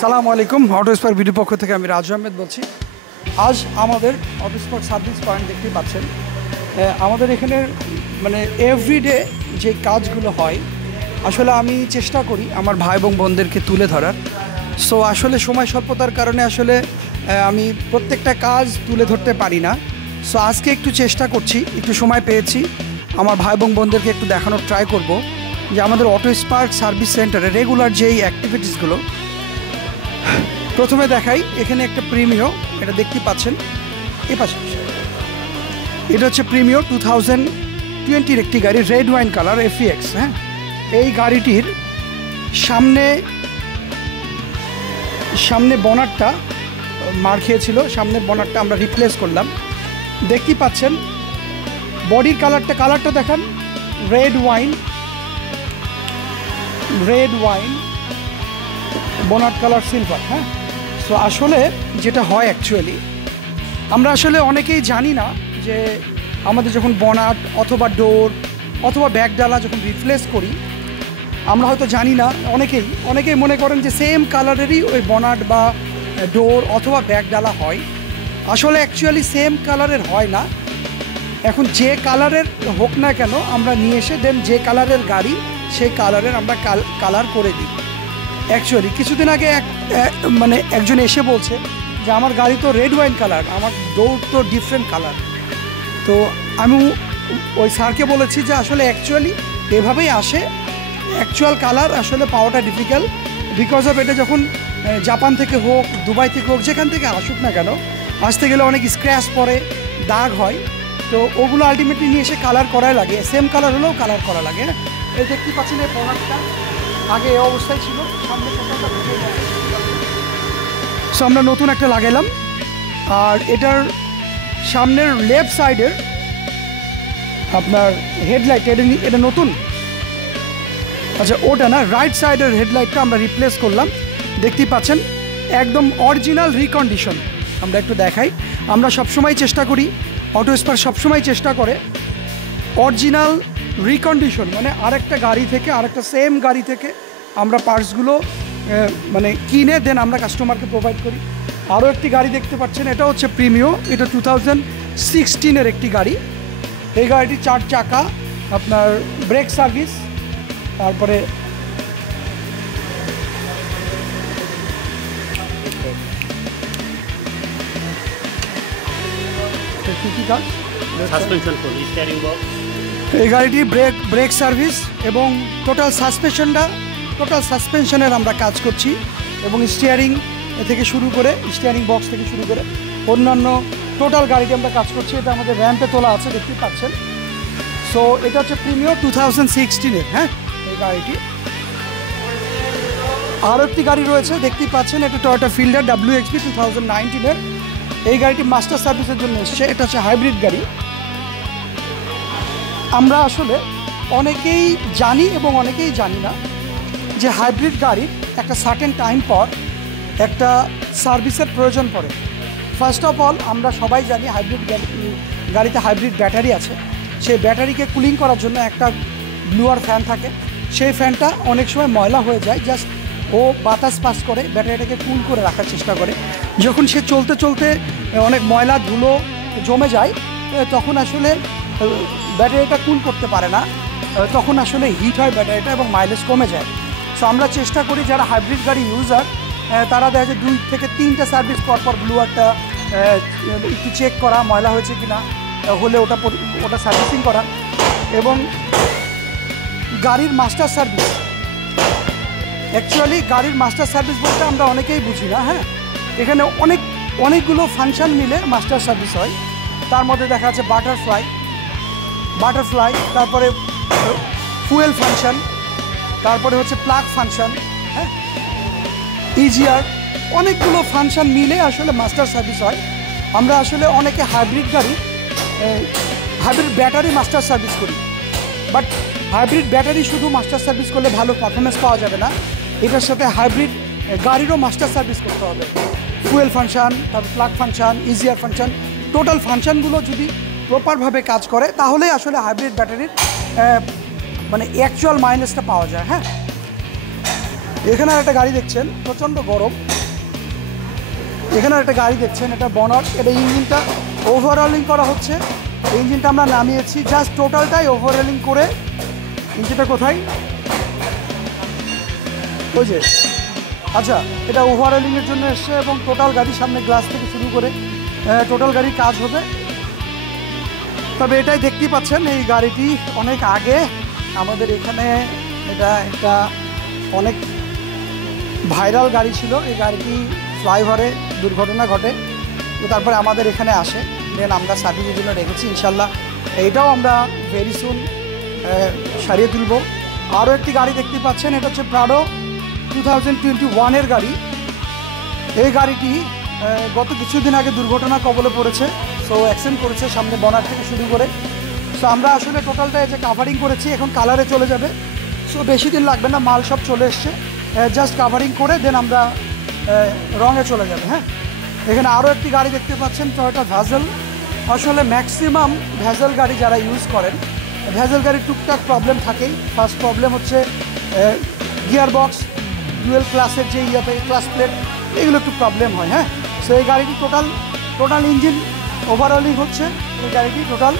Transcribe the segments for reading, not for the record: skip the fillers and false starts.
আসসালামু আলাইকুম। Auto spark video পক্ষ থেকে আমি রাজু আহমেদ বলছি। আজ আমাদের অটো স্পার্ক সার্ভিস পয়েন্ট দেখতে পাচ্ছেন। আমাদের এখানে মানে এভরিডে যে কাজগুলো হয় আসলে আমি চেষ্টা করি আমার ভাই এবং বোনদেরকে তুলে ধরার। সো আসলে সময় স্বল্পতার কারণে আসলে আমি প্রত্যেকটা কাজ তুলে ধরতে পারি না। সো আজকে একটু চেষ্টা করছি, একটু সময় পেয়েছি, আমার ভাই এবং বোনদেরকে একটু দেখানোর ট্রাই করব যে আমাদের অটো স্পার্ক সার্ভিস সেন্টারে রেগুলার যেই অ্যাক্টিভিটিসগুলো। প্রথমে দেখাই, এখানে একটা প্রিমিও, এটা দেখতে পাচ্ছেন এ পাশে, এটা হচ্ছে প্রিমিও 2020 একটি গাড়ি, রেড ওয়াইন কালার FEX। হ্যাঁ, এই গাড়িটির সামনে বনারটা মার খেয়েছিল, সামনের বনারটা আমরা রিপ্লেস করলাম। দেখতে পাচ্ছেন বডির কালারটা দেখান, red wine bonnet colour silver. হ্যাঁ, সো আসলে যেটা হয় অ্যাকচুয়ালি আমরা আসলে অনেকেই জানি না যে আমাদের যখন বনাট অথবা ডোর অথবা ব্যাকডালা যখন রিপ্লেস করি আমরা হয়তো জানি না, অনেকেই মনে করেন যে সেম কালারেরই ওই বনাট বা ডোর অথবা ব্যাকডালা হয়। আসলে অ্যাকচুয়ালি সেম কালারের হয় না। এখন যে কালারের হোক না কেন আমরা নিয়ে এসে দেন যে কালারের গাড়ি সেই কালারের আমরা কালার করে দিই। অ্যাকচুয়ালি কিছুদিন আগে একজন এসে বলছে যে আমার গাড়ি তো রেড ওয়াইন কালার, আমার ডোর তো ডিফারেন্ট কালার। তো আমি ওই স্যারকে বলেছি যে আসলে অ্যাকচুয়ালি এভাবেই আসে, অ্যাকচুয়াল কালার আসলে পাওয়াটা ডিফিকাল্ট, বিকজ অফ এটা যখন জাপান থেকে হোক, দুবাই থেকে হোক, যেখান থেকে আসুক না কেন, আসতে গেলে অনেক স্ক্র্যাচ পড়ে, দাগ হয়। তো ওগুলো আলটিমেটলি নিয়ে এসে কালার করাই লাগে, সেম কালার হলেও কালার করা লাগে। এই দেখতে পাচ্ছেন এই প্রোডাক্টটা আগে এই অবস্থায় ছিল, সামনে টোটালটা ঢুকে গেছে। সো আমরা নতুন একটা লাগাইলাম। আর এটার সামনের লেফট সাইডের আপনার হেডলাইট, এটা নতুন, আচ্ছা ওটা না, রাইট সাইডের হেডলাইটটা আমরা রিপ্লেস করলাম। দেখতেই পাচ্ছেন একদম অরিজিনাল রিকন্ডিশন। আমরা একটু দেখাই, আমরা সবসময় চেষ্টা করি, অটো স্পার্ক সবসময় চেষ্টা করে অরিজিনাল রিকন্ডিশন, মানে আরেকটা গাড়ি থেকে, আরেকটা সেম গাড়ি থেকে আমরা পার্টসগুলো মানে কিনে দেন আমরা কাস্টমারকে প্রোভাইড করি। আরও একটি গাড়ি দেখতে পাচ্ছেন, এটা হচ্ছে প্রিমিও, এটা 2016 একটি গাড়ি। এই গাড়িটি 4 চাকা, আপনার ব্রেক সার্ভিস, তারপরে এই গাড়িটি ব্রেক সার্ভিস এবং টোটাল সাসপেনশনের আমরা কাজ করছি, এবং স্টিয়ারিং থেকে শুরু করে, স্টিয়ারিং বক্স থেকে শুরু করে অন্যান্য টোটাল গাড়িটি আমরা কাজ করছি। এটা আমাদের র্যাম্পে তোলা আছে, দেখতে পাচ্ছেন। সো এটা হচ্ছে প্রিমিও 2016। হ্যাঁ, এই গাড়িটি। আরও একটি গাড়ি রয়েছে, দেখতেই পাচ্ছেন, এটা টয়োটা ফিল্ডার WXB 2019। এই গাড়িটি মাস্টার সার্ভিসের জন্য এসছে। এটা হচ্ছে হাইব্রিড গাড়ি। আমরা আসলে অনেকেই জানি এবং অনেকেই জানি না যে হাইব্রিড গাড়ির একটা সার্টেন টাইম পর একটা সার্ভিসের প্রয়োজন পড়ে। ফার্স্ট অফ অল আমরা সবাই জানি হাইব্রিড গাড়িতে হাইব্রিড ব্যাটারি আছে। সেই ব্যাটারিকে কুলিং করার জন্য একটা ব্লুয়ার ফ্যান থাকে, সেই ফ্যানটা অনেক সময় ময়লা হয়ে যায়, জাস্ট ও বাতাস পাস করে ব্যাটারিটাকে কুল করে রাখার চেষ্টা করে। যখন সে চলতে অনেক ময়লা ধুলো জমে যায়, তখন আসলে ব্যাটারিটা কুল করতে পারে না, তখন আসলে হিট হয় ব্যাটারিটা এবং মাইলেজ কমে যায়। সো আমরা চেষ্টা করি যারা হাইব্রিড গাড়ি ইউজার তারা দেখা যায় 2 থেকে 3টা সার্ভিস পর ব্লুয়ারটা একটু চেক করা, ময়লা হয়েছে কিনা, হলে ওটা সার্ভিসিং করা। এবং গাড়ির মাস্টার সার্ভিস, অ্যাকচুয়ালি গাড়ির মাস্টার সার্ভিস বলতে আমরা অনেকেই বুঝি না। হ্যাঁ, এখানে অনেকগুলো ফাংশন মিলে মাস্টার সার্ভিস হয়। তার মধ্যে দেখা যাচ্ছে বাটারফ্লাই, তারপরে ফুয়েল ফাংশন, তারপরে হচ্ছে প্লাগ ফাংশন, হ্যাঁ, ইজিআর, অনেকগুলো ফাংশন মিলে আসলে মাস্টার সার্ভিস হয়। আমরা আসলে অনেকে হাইব্রিড ব্যাটারি মাস্টার সার্ভিস করি, বাট হাইব্রিড ব্যাটারি শুধু মাস্টার সার্ভিস করলে ভালো পারফরমেন্স পাওয়া যাবে না, এটার সাথে হাইব্রিড গাড়িরও মাস্টার সার্ভিস করতে হবে। ফুয়েল ফাংশন, তারপর প্লাগ ফাংশন, ইজিআর ফাংশন, টোটাল ফাংশনগুলো যদি প্রপারভাবে কাজ করে তাহলে আসলে হাইব্রিড ব্যাটারির মানে অ্যাকচুয়াল মাইলেজটা পাওয়া যায়। হ্যাঁ, এখানে একটা গাড়ি দেখছেন, প্রচণ্ড গরম। এখানে একটা গাড়ি দেখছেন, এটা বনাট, এটা ইঞ্জিনটা ওভারঅলিং করা হচ্ছে। ইঞ্জিনটা আমরা নামিয়েছি, জাস্ট টোটালটাই ওভারঅলিং করে। ইঞ্জিনটা কোথায়, ওই যে, আচ্ছা, এটা ওভারঅলিংয়ের জন্য এসছে এবং টোটাল গাড়ির সামনে গ্লাস থেকে শুরু করে টোটাল গাড়ির কাজ হবে। তবে এটাই দেখতেই পাচ্ছেন, এই গাড়িটি অনেক আগে আমাদের এখানে, এটা একটা অনেক ভাইরাল গাড়ি ছিল। এই গাড়িটি ফ্লাইওভারে দুর্ঘটনা ঘটে, তো তারপরে আমাদের এখানে আসে, দেন আমরা সার্ভিসের জন্য রেখেছি। ইনশাল্লাহ এইটাও আমরা ভেরি সুন সারিয়ে তুলব। আরও একটি গাড়ি দেখতে পাচ্ছেন, এটা হচ্ছে প্রাডো 2021-এর গাড়ি। এই গাড়িটি গত কিছুদিন আগে দুর্ঘটনা কবলে পড়েছে, সো অ্যাক্সিডেন্ট করেছে সামনে বনার থেকে শুরু করে। সো আমরা আসলে টোটালটা যে কাভারিং করেছি, এখন কালারে চলে যাবে। সো বেশি দিন লাগবে না, মাল সব চলে এসছে, জাস্ট কাভারিং করে দেন আমরা রঙে চলে যাবে। হ্যাঁ, এখানে আরও একটি গাড়ি দেখতে পাচ্ছেন, টয়োটা ভ্যাজেল। আসলে ম্যাক্সিমাম ভ্যাজেল গাড়ি যারা ইউজ করেন, ভ্যাজেল গাড়ির টুকটাক প্রবলেম থাকেই। ফার্স্ট প্রবলেম হচ্ছে গিয়ার বক্স, ডুয়েল ক্লাসের যে ক্লাস প্লেট, এগুলো একটু প্রবলেম হয়। হ্যাঁ, সো এই গাড়িটি টোটাল ইঞ্জিন ওভারঅলিং হচ্ছে। এই গাড়িটি টোটাল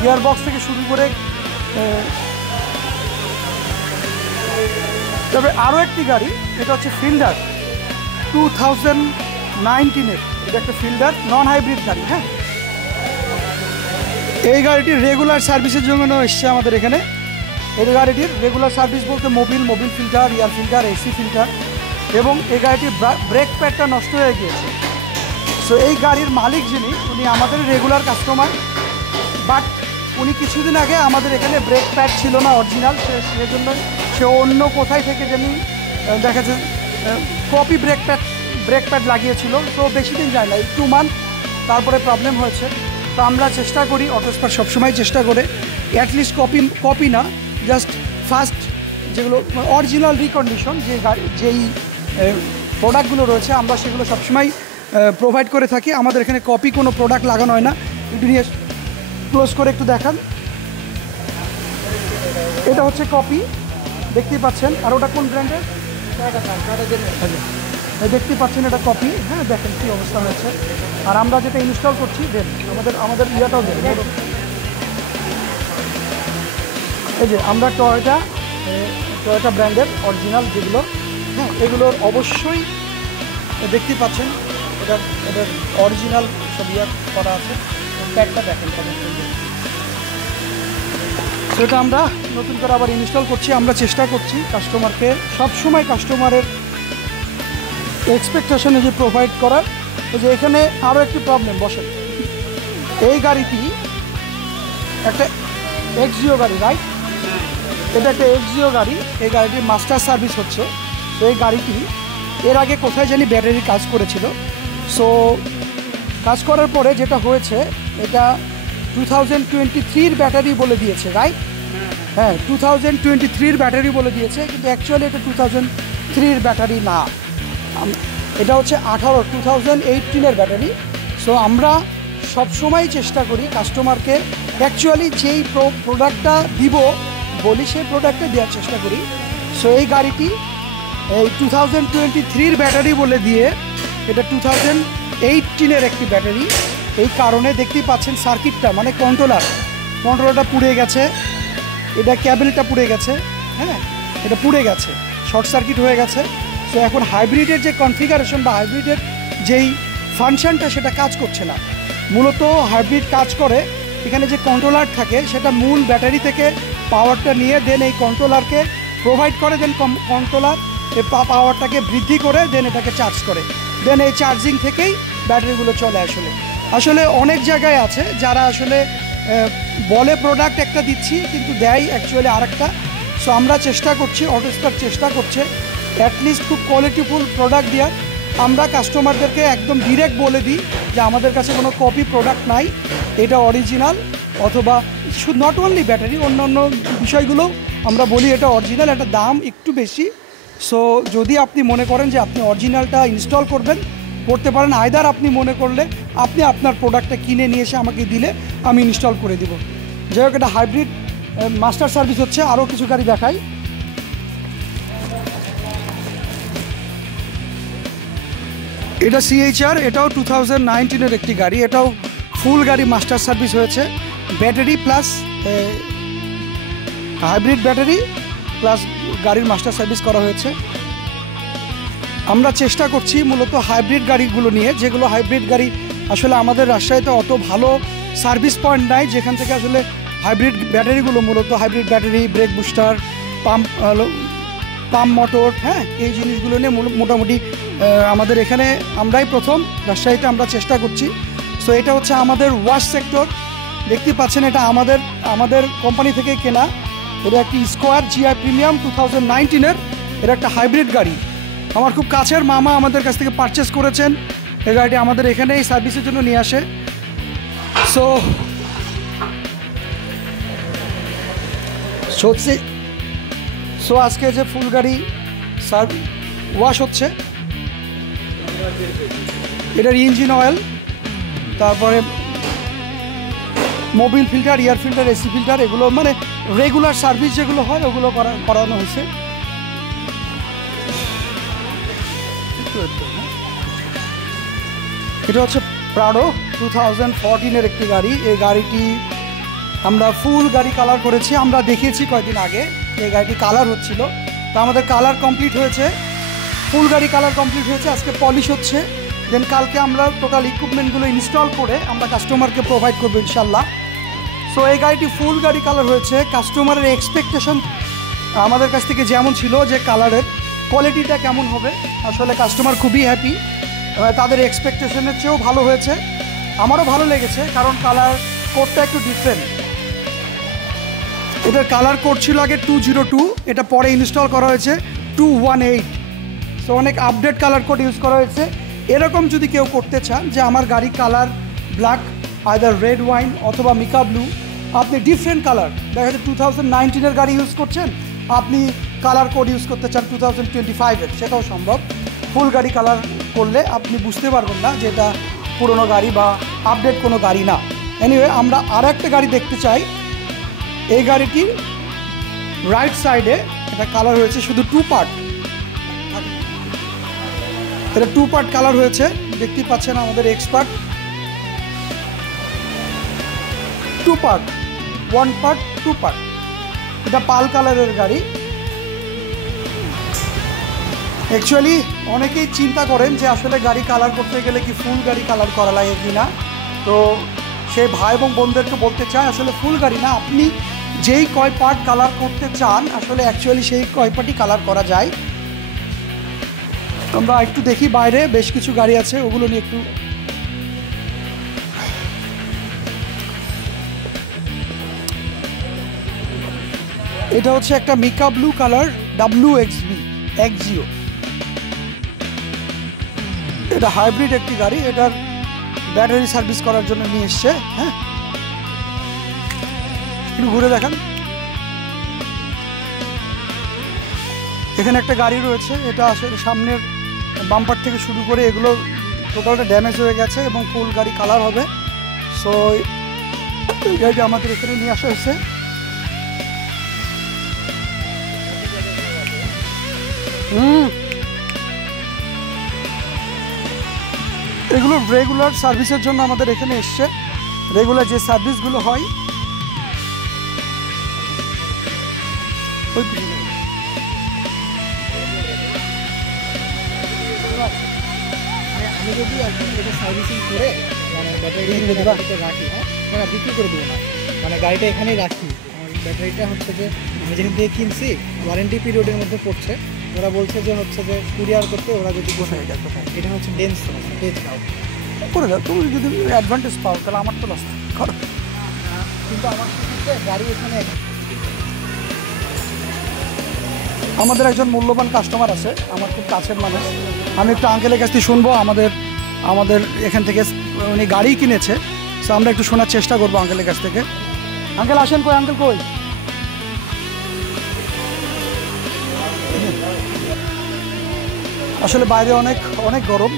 গিয়ার বক্স থেকে শুরু করে। তবে আরও একটি গাড়ি, এটা হচ্ছে ফিল্ডার 2019-এর, এটা একটা ফিল্ডার নন হাইব্রিড গাড়ি। হ্যাঁ, এই গাড়িটির রেগুলার সার্ভিসের জন্য এসছে আমাদের এখানে। এই গাড়িটির রেগুলার সার্ভিস বলতে Mobil filter, air filter, AC filter, এবং এই গাড়িটির ব্রেক প্যাডটা নষ্ট হয়ে গিয়েছে। সো এই গাড়ির মালিক যিনি, উনি আমাদের রেগুলার কাস্টমার, বাট উনি কিছুদিন আগে আমাদের এখানে ব্রেক প্যাড ছিল না অরিজিনাল, সেজন্য সে অন্য কোথায় থেকে যেন দেখা যায় কপি ব্রেক প্যাড লাগিয়েছিল। তো বেশি দিন যায় না, 2 মান্থ, তারপরে প্রবলেম হয়েছে। তো আমরা চেষ্টা করি, অটোস্পার সবসময় চেষ্টা করে অ্যাটলিস্ট কপি না, জাস্ট ফার্স্ট যেগুলো অরিজিনাল রিকন্ডিশন যেই প্রোডাক্টগুলো রয়েছে, আমরা সেগুলো সবসময় প্রোভাইড করে থাকি। আমাদের এখানে কপি কোনো প্রোডাক্ট লাগানো হয় না। একটু নিয়ে ক্লোজ করে একটু দেখান, এটা হচ্ছে কপি, দেখতেই পাচ্ছেন। আর ওটা কোন ব্র্যান্ডের, দেখতেই পাচ্ছেন, এটা কপি। হ্যাঁ, দেখেন কী অবস্থা হয়েছে। আর আমরা যেটা ইনস্টল করছি, দেন আমাদের ইয়েটাও দেন। এই যে আমরা টয়োটা ব্র্যান্ডের অরিজিনাল যেগুলো, হ্যাঁ, এগুলোর অবশ্যই দেখতেই পাচ্ছেন, এটার অরিজিনাল সব ইয়ার করা আছে। প্যাকটা দেখেন, সেটা আমরা নতুন করে আবার ইনস্টল করছি। আমরা চেষ্টা করছি কাস্টমারকে সবসময় কাস্টমারের এক্সপেকটেশনে যে প্রোভাইড করার। যে এখানে আরও একটি প্রবলেম, বসেন, এই গাড়িটি একটা এক্সিও গাড়ি, রাইট? এটা একটা এক্সিও গাড়ি। এই গাড়িটির মাস্টার সার্ভিস হচ্ছে। তো এই গাড়িটি এর আগে কোথায় জানি ব্যাটারি কাজ করেছিল। সো কাজ করার পরে যেটা হয়েছে, এটা 2023-র ব্যাটারি বলে দিয়েছে, রাইট? হ্যাঁ, 2023-র ব্যাটারি বলে দিয়েছে, কিন্তু অ্যাকচুয়ালি এটা 2003-র ব্যাটারি না, এটা হচ্ছে 2018-এর ব্যাটারি। সো আমরা সবসময় চেষ্টা করি কাস্টমারকে অ্যাকচুয়ালি যেই প্রোডাক্টটা দিব বলি, সেই প্রোডাক্টটা দেওয়ার চেষ্টা করি। সো এই গাড়িটি এই 2023-র ব্যাটারি বলে দিয়ে, এটা 2018-এর একটি ব্যাটারি। এই কারণে দেখতেই পাচ্ছেন সার্কিটটা, মানে কন্ট্রোলারটা পুড়ে গেছে, এটা ক্যাবেলটা পুড়ে গেছে। হ্যাঁ, এটা পুড়ে গেছে, শর্ট সার্কিট হয়ে গেছে। সো এখন হাইব্রিডের যে কনফিগারেশন বা হাইব্রিডের যেই ফাংশনটা, সেটা কাজ করছে না। মূলত হাইব্রিড কাজ করে, এখানে যে কন্ট্রোলার থাকে সেটা মূল ব্যাটারি থেকে পাওয়ারটা নিয়ে দেন এই কন্ট্রোলারকে প্রোভাইড করে, দেন কন্ট্রোলার এই পাওয়ারটাকে বৃদ্ধি করে দেন এটাকে চার্জ করে, দেন এই চার্জিং থেকেই ব্যাটারিগুলো চলে। আসলে অনেক জায়গায় আছে যারা আসলে বলে প্রোডাক্ট একটা দিচ্ছি, কিন্তু দেয় অ্যাকচুয়ালি আরেকটা। সো আমরা চেষ্টা করছি, অটোস্পার চেষ্টা করছে অ্যাটলিস্ট খুব কোয়ালিটিফুল প্রোডাক্ট দেওয়ার। আমরা কাস্টমারদেরকে একদম ডিরেক্ট বলে দিই যে আমাদের কাছে কোনো কপি প্রোডাক্ট নাই, এটা অরিজিনাল, অথবা নট অনলি ব্যাটারি, অন্যান্য বিষয়গুলো আমরা বলি এটা অরিজিনাল, এটা দাম একটু বেশি। সো যদি আপনি মনে করেন যে আপনি অরিজিনালটা ইনস্টল করতে পারেন, আইদার আপনি মনে করলে আপনি আপনার প্রোডাক্টটা কিনে নিয়ে এসে আমাকে দিলে আমি ইনস্টল করে দিব। যাই হোক, এটা হাইব্রিড মাস্টার সার্ভিস হচ্ছে। আরও কিছু গাড়ি দেখাই। এটা CHR, এটাও 2019-এর একটি গাড়ি। এটাও ফুল গাড়ি মাস্টার সার্ভিস হয়েছে, battery plus hybrid battery plus গাড়ির মাস্টার সার্ভিস করা হয়েছে। আমরা চেষ্টা করছি মূলত হাইব্রিড গাড়িগুলো নিয়ে, যেগুলো হাইব্রিড গাড়ি আসলে আমাদের রাজশাহীতে অত ভালো সার্ভিস পয়েন্ট নাই, যেখান থেকে আসলে হাইব্রিড ব্যাটারিগুলো মূলত hybrid battery, brake booster, pump motor, হ্যাঁ, এই জিনিসগুলো নিয়ে মোটামুটি আমাদের এখানে আমরাই প্রথম রাজশাহীতে আমরা চেষ্টা করছি। সো এটা হচ্ছে আমাদের ওয়াশ সেক্টর, দেখতে পাচ্ছেন এটা আমাদের কোম্পানি থেকে কেনা। এটা একটি স্কোয়ার GI প্রিমিয়াম 2019-এর, এটা একটা হাইব্রিড গাড়ি। আমার খুব কাছের মামা আমাদের কাছ থেকে পারচেস করেছেন এই গাড়িটি, আমাদের এখানে এই সার্ভিসের জন্য নিয়ে আসে। সো আজকে যে ফুল গাড়ি ওয়াশ হচ্ছে, এটার ইঞ্জিন অয়েল, তারপরে Mobil filter, air filter, AC filter, এগুলো মানে রেগুলার সার্ভিস যেগুলো হয় ওগুলো করানো হয়েছে। এটা হচ্ছে প্রাডো 2014-এর একটি গাড়ি। এই গাড়িটি আমরা ফুল গাড়ি কালার করেছি, আমরা দেখিয়েছি কয়েকদিন আগে এই গাড়িটি কালার হচ্ছিল, তো আমাদের কালার কমপ্লিট হয়েছে, ফুল গাড়ি কালার কমপ্লিট হয়েছে, আজকে পলিশ হচ্ছে। দেন কালকে আমরা টোটাল ইকুইপমেন্টগুলো ইনস্টল করে আমরা কাস্টমারকে প্রোভাইড করবো ইনশাল্লাহ। সো এই গাড়িটি ফুল গাড়ি কালার হয়েছে। কাস্টমারের এক্সপেকটেশন আমাদের কাছ থেকে যেমন ছিল যে কালারের কোয়ালিটিটা কেমন হবে, আসলে কাস্টমার খুবই হ্যাপি, তাদের এক্সপেকটেশনের চেয়েও ভালো হয়েছে। আমারও ভালো লেগেছে, কারণ কালার কোডটা একটু ডিফারেন্ট। এটার কালার কোড ছিল আগে 202, এটা পরে ইনস্টল করা হয়েছে 218। সো অনেক আপডেট কালার কোড ইউজ করা হয়েছে। এরকম যদি কেউ করতে চান যে আমার গাড়ি colour black, either red wine অথবা মিকা ব্লু, আপনি ডিফারেন্ট কালার, দেখা যাচ্ছে 2019-এর গাড়ি ইউজ করছেন, আপনি কালার কোড ইউজ করতে চান 2025-এর, সেটাও সম্ভব। ফুল গাড়ি কালার করলে আপনি বুঝতে পারবেন না যে এটা পুরনো গাড়ি বা আপডেট কোনো গাড়ি না। এনিওয়ে, আমরা আর একটা গাড়ি দেখতে চাই। এই গাড়িটির রাইট সাইডে এটা কালার হয়েছে শুধু 2 পার্ট, এটা 2 পার্ট কালার হয়েছে, দেখতেই পাচ্ছেন আমাদের এক্সপার্ট। 2 পার্ট, 1 পার্ট, 2 পার্ট, এটা পাল কালারের গাড়ি। অ্যাকচুয়ালি অনেকেই চিন্তা করেন যে আসলে গাড়ি কালার করতে গেলে কি ফুল গাড়ি কালার করা লাগে কি না, তো সেই ভাই এবং বোনদেরকে বলতে চাই আসলে ফুল গাড়ি না, আপনি যেই কয় পার্ট কালার করতে চান আসলে অ্যাকচুয়ালি সেই কয় পার্টই কালার করা যায়। আমরা একটু দেখি বাইরে বেশ কিছু গাড়ি আছে, ওগুলো নিয়ে একটু। এটা হচ্ছে একটা mica blue colour WXB XGO, এটা হাইব্রিড একটি গাড়ি, এটার ব্যাটারি সার্ভিস করার জন্য নিয়ে এসছে। হ্যাঁ, একটু ঘুরে দেখান। এখানে একটা গাড়ি রয়েছে, এটা আসলে সামনের বাম্পার থেকে শুরু করে এগুলো টোটালটা ড্যামেজ হয়ে গেছে এবং ফুল গাড়ি কালার হবে। সো এই গাড়িটা আমাদের এখানে নিয়ে আসা হয়েছে। এগুলো রেগুলার সার্ভিসের জন্য আমাদের এখানে এসছে, রেগুলার যে সার্ভিসগুলো হয় ওই আমি যদি এটা সার্ভিসিং করে মানে ব্যাটারিটা রাখি, হ্যাঁ না বিক্রি করে দেবো না, মানে গাড়িটা এখানেই রাখি। ব্যাটারিটা হচ্ছে যে আমি যেখান থেকে কিনছি ওয়ারেন্টি পিরিয়ডের মধ্যে পড়ছে, ওরা বলছে যে হচ্ছে যে কুরিয়ার করতে ওরা যদি কোথায় এটা কোথায়, এটা হচ্ছে ডেন্স নাও করে দাও। তুমি যদি অ্যাডভান্টেজ পাও তাহলে আমার তো লস করো, কিন্তু আমার গাড়ি এখানে। আমাদের একজন মূল্যবান কাস্টমার আছে, আমার খুব কাছের মানুষ, আমি একটু আঙ্কেলের কাছ থেকে শুনবো। আমাদের এখান থেকে উনি গাড়ি কিনেছে, সো আমরা একটু শোনার চেষ্টা করবো আঙ্কেলের কাছ থেকে। আঙ্কেল আসেন, কই আঙ্কেল কই? আসলে বাইরে অনেক অনেক গরম,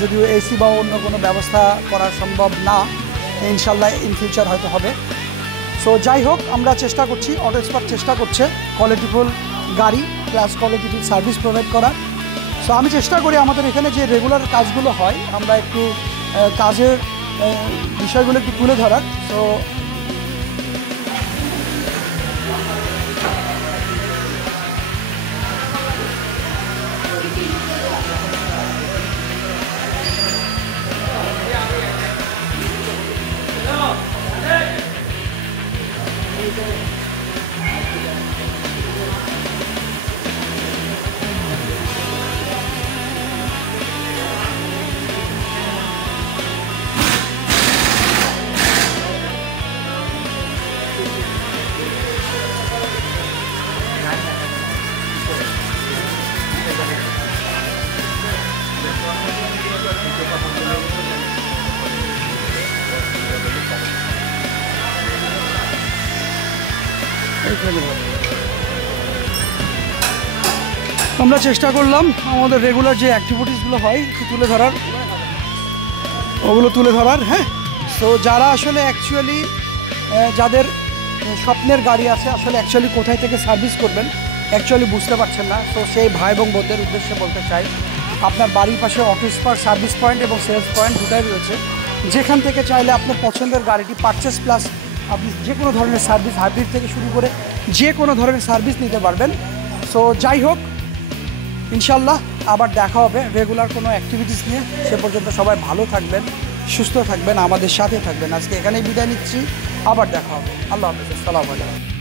যদিও AC বা অন্য কোনো ব্যবস্থা করা সম্ভব না, ইনশাল্লাহ ইন ফিউচার হয়তো হবে। সো যাই হোক, আমরা চেষ্টা করছি, অটো এক্সপার্ট চেষ্টা করছে কোয়ালিটিফুল গাড়ি প্লাস কোয়ালিটিফুল সার্ভিস প্রোভাইড করার। সো আমি চেষ্টা করি আমাদের এখানে যে রেগুলার কাজগুলো হয় আমরা একটু কাজের বিষয়গুলো একটু তুলে ধরার। সো আমরা চেষ্টা করলাম আমাদের রেগুলার যে অ্যাক্টিভিটিসগুলো হয় একটু তুলে ধরার, ওগুলো তুলে ধরার। হ্যাঁ, তো যারা আসলে অ্যাকচুয়ালি যাদের স্বপ্নের গাড়ি আছে আসলে অ্যাকচুয়ালি কোথায় থেকে সার্ভিস করবেন অ্যাকচুয়ালি বুঝতে পারছেন না, তো সেই ভাই এবং বোনদের উদ্দেশ্যে বলতে চাই আপনার বাড়ির পাশে অটো স্পার সার্ভিস পয়েন্ট এবং সেলস পয়েন্ট দুটাই রয়েছে, যেখান থেকে চাইলে আপনার পছন্দের গাড়িটি পারচেস প্লাস আপনি যে কোনো ধরনের সার্ভিস হাইব্রিড থেকে শুরু করে যে কোনো ধরনের সার্ভিস নিতে পারবেন। সো যাই হোক, ইনশাল্লাহ আবার দেখা হবে রেগুলার কোনো অ্যাক্টিভিটিস নিয়ে। সে পর্যন্ত সবাই ভালো থাকবেন, সুস্থ থাকবেন, আমাদের সাথে থাকবেন। আজকে এখানেই বিদায় নিচ্ছি, আবার দেখা হবে। আল্লাহ হাফেজ, আসসালামু আলাইকুম।